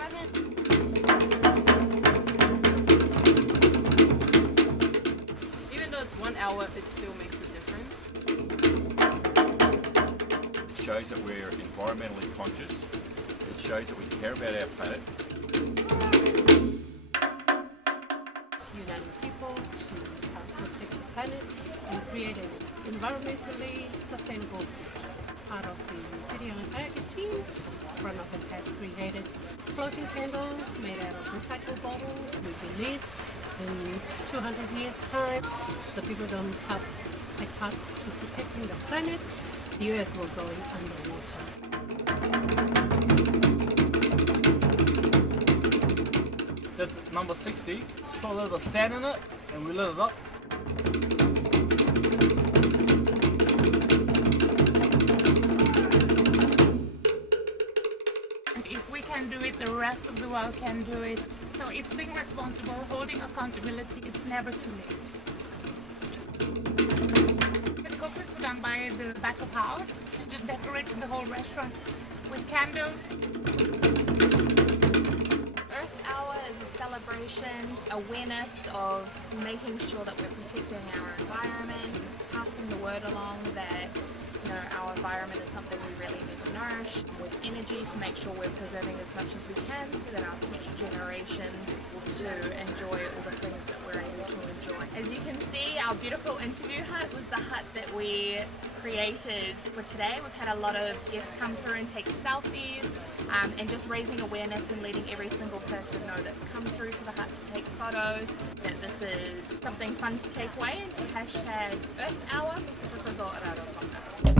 environment. Even though it's 1 hour, it still makes a difference. It shows that we're environmentally conscious. It shows that we care about our planet. Uniting people to protect the planet and create an environmentally sustainable future. Part of the video and Ayaka team, Front Office has created floating candles made out of recycled bottles. We believe in 200 years' time, the people don't help take part to protecting the planet, the earth will go underwater. That number 60, put a little bit of sand in it and we lit it up. If we can do it, the rest of the world can do it. So it's being responsible, holding accountability. It's never too late. The cookers were done by the back of house. Just decorated the whole restaurant with candles. Earth Hour is a celebration, awareness of making sure that we're protecting our environment, passing the word along that our environment is something we really need to nourish with energy to make sure we're preserving as much as we can so that our future generations will too enjoy all the things that we're able to enjoy. As you can see, our beautiful interview hut was the hut that we created for today. We've had a lot of guests come through and take selfies and just raising awareness and letting every single person know that's come through to the hut to take photos, that this is something fun to take away and to hashtag Earth Hour Pacific Resort Rarotonga.